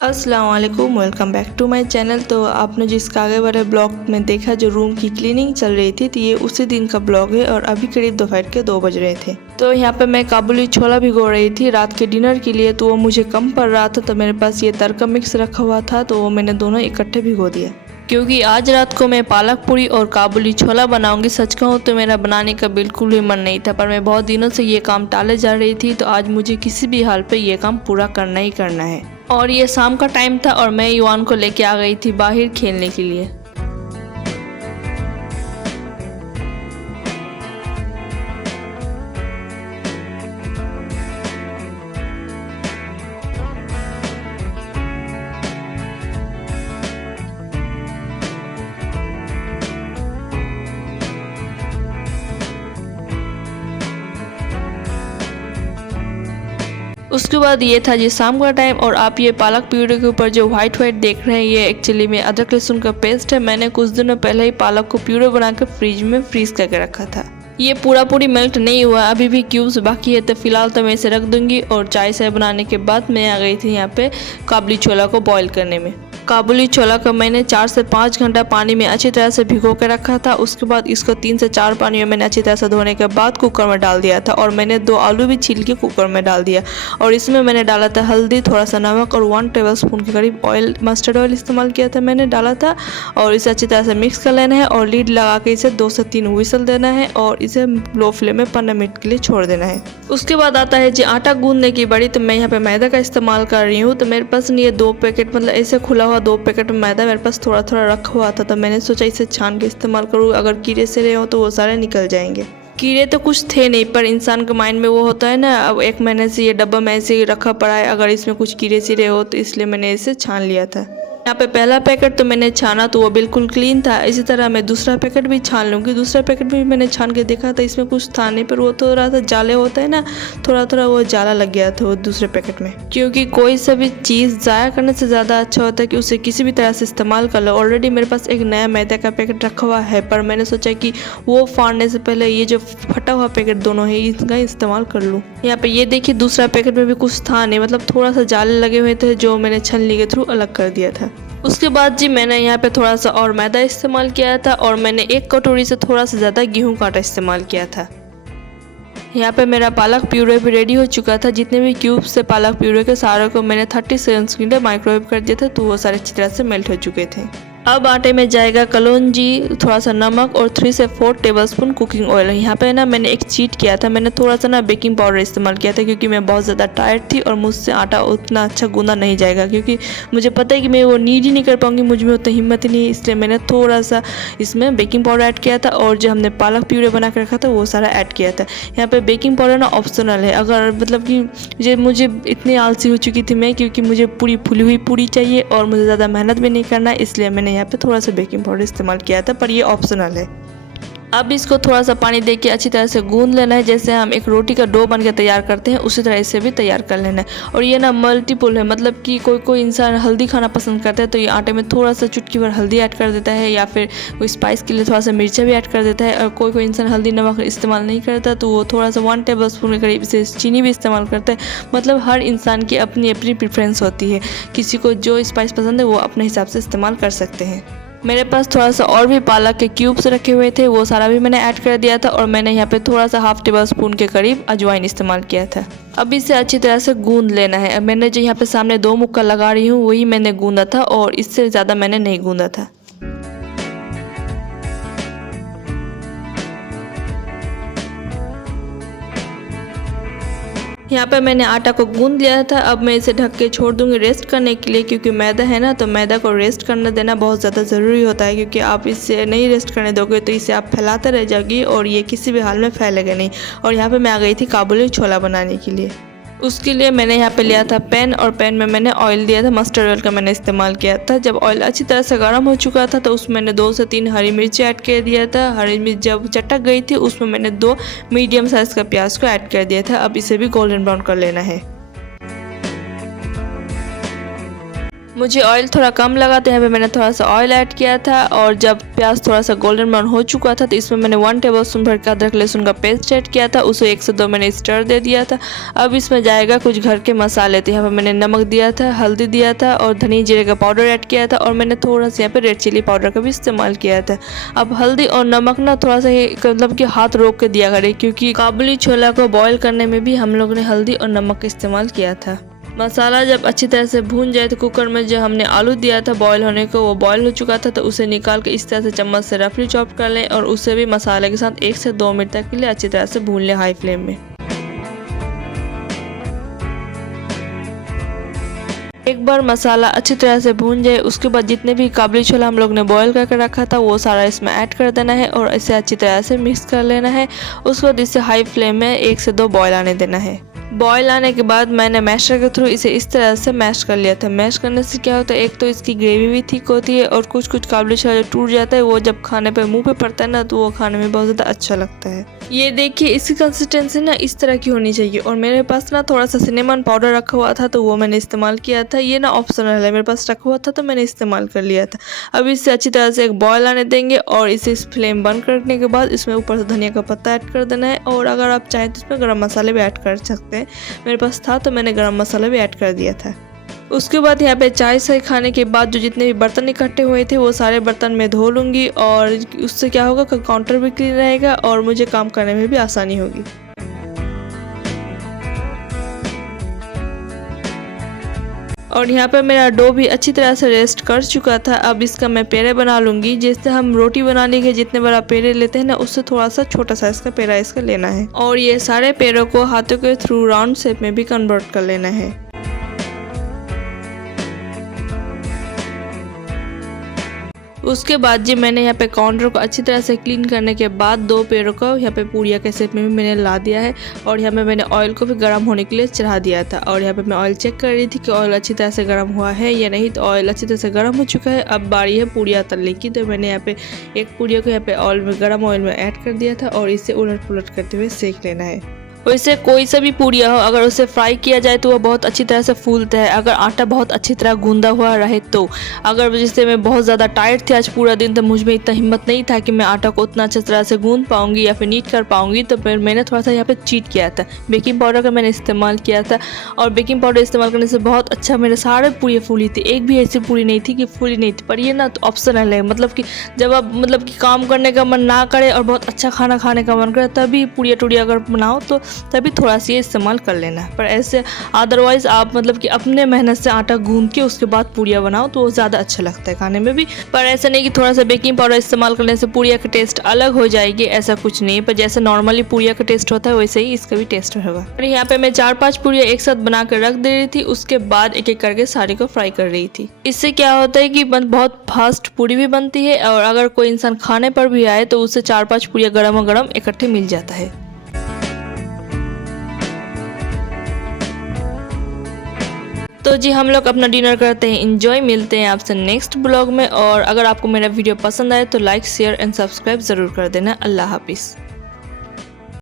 अस्सलाम वालेकुम, welcome back to my channel. तो आपने जिस आगे वाले ब्लॉग में देखा जो रूम की क्लीनिंग चल रही थी, तो ये उसी दिन का ब्लॉग है और अभी करीब दोपहर के 2 बज रहे थे। तो यहाँ पे मैं काबुली छोला भिगो रही थी रात के डिनर के लिए, तो वो मुझे कम पड़ रहा था, तो मेरे पास ये तड़का मिक्स रखा हुआ था, तो वो मैंने दोनों इकट्ठे भिगो दिया क्योंकि आज रात को मैं पालक पूरी और काबुली छोला बनाऊंगी। सच कहूँ तो मेरा बनाने का बिल्कुल भी मन नहीं था, पर मैं बहुत दिनों से ये काम टाले जा रही थी, तो आज मुझे किसी भी हाल पे ये काम पूरा करना ही करना है। और ये शाम का टाइम था और मैं युवान को लेके आ गई थी बाहर खेलने के लिए। उसके बाद ये था जी शाम का टाइम, और आप ये पालक प्यूरी के ऊपर जो व्हाइट देख रहे हैं, ये एक्चुअली में अदरक लहसुन का पेस्ट है। मैंने कुछ दिनों पहले ही पालक को प्यूरी बना कर फ्रिज में फ्रीज करके रखा था। ये पूरी मेल्ट नहीं हुआ, अभी भी क्यूब्स बाकी है, तो फिलहाल तो मैं इसे रख दूंगी। और चाय से बनाने के बाद मैं आ गई थी यहाँ पे काबुली छोला को बॉईल करने में। काबुली छोला को मैंने 4 से 5 घंटा पानी में अच्छी तरह से भिगो के रखा था। उसके बाद इसको 3 से 4 पानी में मैंने अच्छी तरह से धोने के बाद कुकर में डाल दिया था, और मैंने 2 आलू भी छील के कुकर में डाल दिया। और इसमें मैंने डाला था हल्दी, थोड़ा सा नमक और 1 टेबलस्पून के करीब ऑयल, मस्टर्ड ऑयल इस्तेमाल किया था मैंने, डाला था। और इसे अच्छी तरह से मिक्स कर लेना है और लीड लगा के इसे 2 से 3 व्हिसल देना है और इसे लो फ्लेम में 15 मिनट के लिए छोड़ देना है। उसके बाद आता है जी आटा गूंदने की बड़ी। तो मैं यहाँ पे मैदा का इस्तेमाल कर रही हूँ। तो मेरे पास ये 2 पैकेट, मतलब ऐसे खुला हुआ 2 पैकेट मैदा मेरे पास थोड़ा थोड़ा रखा हुआ था, तो मैंने सोचा इसे छान के इस्तेमाल करूँ। अगर कीड़े से रहे हो तो वो सारे निकल जाएंगे। कीड़े तो कुछ थे नहीं, पर इंसान के माइंड में वो होता है ना, अब 1 महीने से ये डब्बा में ऐसे ही रखा पड़ा है, अगर इसमें कुछ कीड़े से रहे हो, तो इसलिए मैंने इसे छान लिया था। यहाँ पे पहला पैकेट तो मैंने छाना तो वो बिल्कुल क्लीन था। इसी तरह मैं दूसरा पैकेट भी छान लूँगी। दूसरा पैकेट भी मैंने छान के देखा था, इसमें कुछ था नहीं, पर वो थोड़ा सा जाले होता है ना, थोड़ा थोड़ा वो जाला लग गया था वो दूसरे पैकेट में। क्योंकि कोई सा भी चीज़ ज़ाया करने से ज़्यादा अच्छा होता है कि उसे किसी भी तरह से इस्तेमाल कर लो। ऑलरेडी मेरे पास एक नया मैदा का पैकेट रखा हुआ है, पर मैंने सोचा कि वो फाड़ने से पहले ये जो फटा हुआ पैकेट दोनों है इसका इस्तेमाल कर लूँ। यहाँ पे ये देखिए दूसरा पैकेट में भी कुछ था नहीं, मतलब थोड़ा सा जाले लगे हुए थे जो मैंने छलनी के थ्रू अलग कर दिया था। उसके बाद जी मैंने यहाँ पे थोड़ा सा और मैदा इस्तेमाल किया था, और मैंने 1 कटोरी से थोड़ा सा ज़्यादा गेहूं का आटा इस्तेमाल किया था। यहाँ पे मेरा पालक प्यूरे भी रेडी हो चुका था। जितने भी क्यूब्स से पालक प्यूरे के सारे को मैंने 30 सेकंड्स के लिए माइक्रोवेव कर दिया था, तो वो सारे अच्छी तरह से मेल्ट हो चुके थे। अब आटे में जाएगा कलौंजी, थोड़ा सा नमक और 3 से 4 टेबलस्पून कुकिंग ऑयल। यहाँ पे ना मैंने एक चीट किया था, मैंने थोड़ा सा ना बेकिंग पाउडर इस्तेमाल किया था, क्योंकि मैं बहुत ज़्यादा टायर्ड थी और मुझसे आटा उतना अच्छा गूंदा नहीं जाएगा, क्योंकि मुझे पता है कि मैं वो नीड ही नहीं कर पाऊंगी, मुझ में उतनी हिम्मत ही नहीं, इसलिए मैंने थोड़ा सा इसमें बेकिंग पाउडर ऐड किया था। और जो हमने पालक प्यूरे बना के रखा था वो सारा ऐड किया था। यहाँ पे बेकिंग पाउडर ना ऑप्शनल है, अगर मतलब कि मुझे इतनी आलसी हो चुकी थी मैं, क्योंकि मुझे पूरी फुली हुई पूरी चाहिए और मुझे ज़्यादा मेहनत भी नहीं करना, इसलिए मैंने यहाँ पे थोड़ा सा बेकिंग पाउडर इस्तेमाल किया था, पर ये ऑप्शनल है। अब इसको थोड़ा सा पानी देके अच्छी तरह से गूंद लेना है। जैसे हम एक रोटी का डो बन के तैयार करते हैं, उसी तरह इसे भी तैयार कर लेना है। और ये ना मल्टीपल है, मतलब कि कोई इंसान हल्दी खाना पसंद करता है, तो ये आटे में थोड़ा सा चुटकी भर हल्दी ऐड कर देता है, या फिर कोई स्पाइस के लिए थोड़ा सा मिर्चा भी ऐड कर देता है। और कोई इंसान हल्दी नमक इस्तेमाल नहीं करता, तो वो थोड़ा सा 1 टेबलस्पून के करीब से चीनी भी इस्तेमाल करता है। मतलब हर इंसान की अपनी अपनी प्रेफरेंस होती है, किसी को जो स्पाइस पसंद है वो अपने हिसाब से इस्तेमाल कर सकते हैं। मेरे पास थोड़ा सा और भी पालक के क्यूब्स रखे हुए थे, वो सारा भी मैंने ऐड कर दिया था। और मैंने यहाँ पे थोड़ा सा 1/2 टेबलस्पून के करीब अजवाइन इस्तेमाल किया था। अब इसे अच्छी तरह से गूंद लेना है। मैंने जो यहाँ पे सामने 2 मुक्का लगा रही हूँ वही मैंने गूंदा था, और इससे ज़्यादा मैंने नहीं गूंदा था। यहाँ पे मैंने आटा को गूंद लिया था। अब मैं इसे ढक के छोड़ दूंगी रेस्ट करने के लिए, क्योंकि मैदा है ना, तो मैदा को रेस्ट करने देना बहुत ज़्यादा ज़रूरी होता है, क्योंकि आप इसे नहीं रेस्ट करने दोगे तो इसे आप फैलाते रह जाओगी और ये किसी भी हाल में फैलेगा नहीं। और यहाँ पे मैं आ गई थी काबुली छोला बनाने के लिए। उसके लिए मैंने यहाँ पे लिया था पैन, और पैन में मैंने ऑयल दिया था, मस्टर्ड ऑयल का मैंने इस्तेमाल किया था। जब ऑयल अच्छी तरह से गर्म हो चुका था, तो उसमें मैंने 2 से 3 हरी मिर्ची ऐड कर दिया था। हरी मिर्च जब चटक गई थी, उसमें मैंने 2 मीडियम साइज़ का प्याज को ऐड कर दिया था। अब इसे भी गोल्डन ब्राउन कर लेना है। मुझे ऑयल थोड़ा कम लगा तो यहाँ पे मैंने थोड़ा सा ऑयल ऐड किया था और जब प्याज थोड़ा सा गोल्डन ब्राउन हो चुका था तो इसमें मैंने 1 टेबलस्पून भर का अदरक लहसुन का पेस्ट ऐड किया था, उसे 1 से 2 मैंने स्टर दे दिया था। अब इसमें जाएगा कुछ घर के मसाले, तो यहाँ पे मैंने नमक दिया था, हल्दी दिया था और धनिया जीरे का पाउडर ऐड किया था और मैंने थोड़ा सा यहाँ पे रेड चिली पाउडर का भी इस्तेमाल किया था। अब हल्दी और नमक ना थोड़ा सा मतलब कि हाथ रोक के दिया करें, क्योंकि काबुली छोला को बॉयल करने में भी हम लोग ने हल्दी और नमक का इस्तेमाल किया था। मसाला जब अच्छी तरह से भून जाए तो कुकर में जो हमने आलू दिया था बॉयल होने को, वो बॉयल हो चुका था, तो उसे निकाल के इस तरह से चम्मच से रफली चॉप कर लें और उसे भी मसाले के साथ 1 से 2 मिनट तक के लिए अच्छी तरह से भून लें हाई फ्लेम में। एक बार मसाला अच्छी तरह से भून जाए उसके बाद जितने भी काबुली छोला हम लोग ने बॉयल करके रखा था वो सारा इसमें ऐड कर देना है और इसे अच्छी तरह से मिक्स कर लेना है। उसके बाद इसे हाई फ्लेम में 1 से 2 बॉयल आने देना है। बॉयल आने के बाद मैंने मैशर के थ्रू इसे इस तरह से मैश कर लिया था। मैश करने से क्या होता है, एक तो इसकी ग्रेवी भी थिक होती है और कुछ काबुली छोला जो टूट जाता है वो जब खाने पे मुंह पे पड़ता है ना तो वो खाने में बहुत ज़्यादा अच्छा लगता है। ये देखिए इसकी कंसिस्टेंसी ना इस तरह की होनी चाहिए और मेरे पास ना थोड़ा सा सिनेमन पाउडर रखा हुआ था तो वो मैंने इस्तेमाल किया था। ये ना ऑप्शनल है, मेरे पास रखा हुआ था तो मैंने इस्तेमाल कर लिया था। अब इसे अच्छी तरह से एक बॉयल आने देंगे और इसे इस फ्लेम बंद करने के बाद इसमें ऊपर से धनिया का पत्ता ऐड कर देना है और अगर आप चाहें तो इसमें गरम मसाले भी ऐड कर सकते हैं। मेरे पास था तो मैंने गरम मसाला भी ऐड कर दिया था। उसके बाद यहाँ पे चाय से खाने के बाद जो जितने भी बर्तन इकट्ठे हुए थे वो सारे बर्तन मैं धो लूँगी और उससे क्या होगा कि काउंटर भी क्लीन रहेगा और मुझे काम करने में भी आसानी होगी। और यहाँ पर मेरा डो भी अच्छी तरह से रेस्ट कर चुका था। अब इसका मैं पेड़े बना लूँगी। जैसे हम रोटी बनाने के जितने बड़ा पेड़े लेते हैं ना उससे थोड़ा सा छोटा साइज का पेड़ा इसका लेना है और ये सारे पेड़ों को हाथों के थ्रू राउंड शेप में भी कन्वर्ट कर लेना है। उसके बाद जी मैंने यहाँ पे काउंटर को अच्छी तरह से क्लीन करने के बाद 2 पेड़ों को यहाँ पे पूड़िया के शेप में भी मैंने ला दिया है और यहाँ पे मैंने ऑयल को भी गर्म होने के लिए चढ़ा दिया था और यहाँ पे मैं ऑयल चेक कर रही थी कि ऑयल अच्छी तरह से गर्म हुआ है या नहीं। तो ऑयल अच्छी तरह से गर्म हो चुका है। अब बारी है पूड़िया तलने की, तो मैंने यहाँ पे एक पूड़िया को यहाँ पे ऑयल में गर्म ऑयल में ऐड कर दिया था और इसे उलट पुलट करते हुए सेक लेना है। वैसे कोई सा भी पूड़िया हो अगर उसे फ्राई किया जाए तो वह बहुत अच्छी तरह से फूलता है, अगर आटा बहुत अच्छी तरह गूंदा हुआ रहे तो। अगर जैसे मैं बहुत ज़्यादा टायर्ड थी आज पूरा दिन तो मुझ में इतना हिम्मत नहीं था कि मैं आटा को उतना अच्छी तरह से गूंद पाऊंगी या फिर नीट कर पाऊंगी, तो फिर मैंने थोड़ा सा यहाँ पे चीट किया था। बेकिंग पाउडर का मैंने इस्तेमाल किया था और बेकिंग पाउडर इस्तेमाल करने से बहुत अच्छा मेरे सारे पूड़ियाँ फूली थी। एक भी ऐसी पूड़ी नहीं थी कि फूली नहीं थी। पर ये ना तो ऑप्शनल है, मतलब कि जब आप मतलब कि काम करने का मन ना करे और बहुत अच्छा खाना खाने का मन करे तभी पूड़िया टूड़िया अगर बनाओ तो तभी थोड़ा सा इस्तेमाल कर लेना है। पर ऐसे अदरवाइज आप मतलब कि अपने मेहनत से आटा गूंद के उसके बाद पूड़िया बनाओ तो वो ज़्यादा अच्छा लगता है खाने में भी। पर ऐसा नहीं कि थोड़ा सा बेकिंग पाउडर इस्तेमाल करने से पूड़िया का टेस्ट अलग हो जाएगी, ऐसा कुछ नहीं है। पर जैसे नॉर्मली पूड़िया का टेस्ट होता है वैसे ही इसका भी टेस्ट होगा। और यहाँ पे मैं 4-5 पूड़िया एक साथ बना कर रख दे रही थी, उसके बाद एक एक करके सारे को फ्राई कर रही थी। इससे क्या होता है कि बहुत फास्ट पूड़ी भी बनती है और अगर कोई इंसान खाने पर भी आए तो उससे 4-5 पूड़िया गरम गरम इकट्ठे मिल जाता है। तो जी हम लोग अपना डिनर करते हैं एंजॉय। मिलते हैं आपसे नेक्स्ट ब्लॉग में और अगर आपको मेरा वीडियो पसंद आए तो लाइक शेयर एंड सब्सक्राइब ज़रूर कर देना। अल्लाह हाफिज़।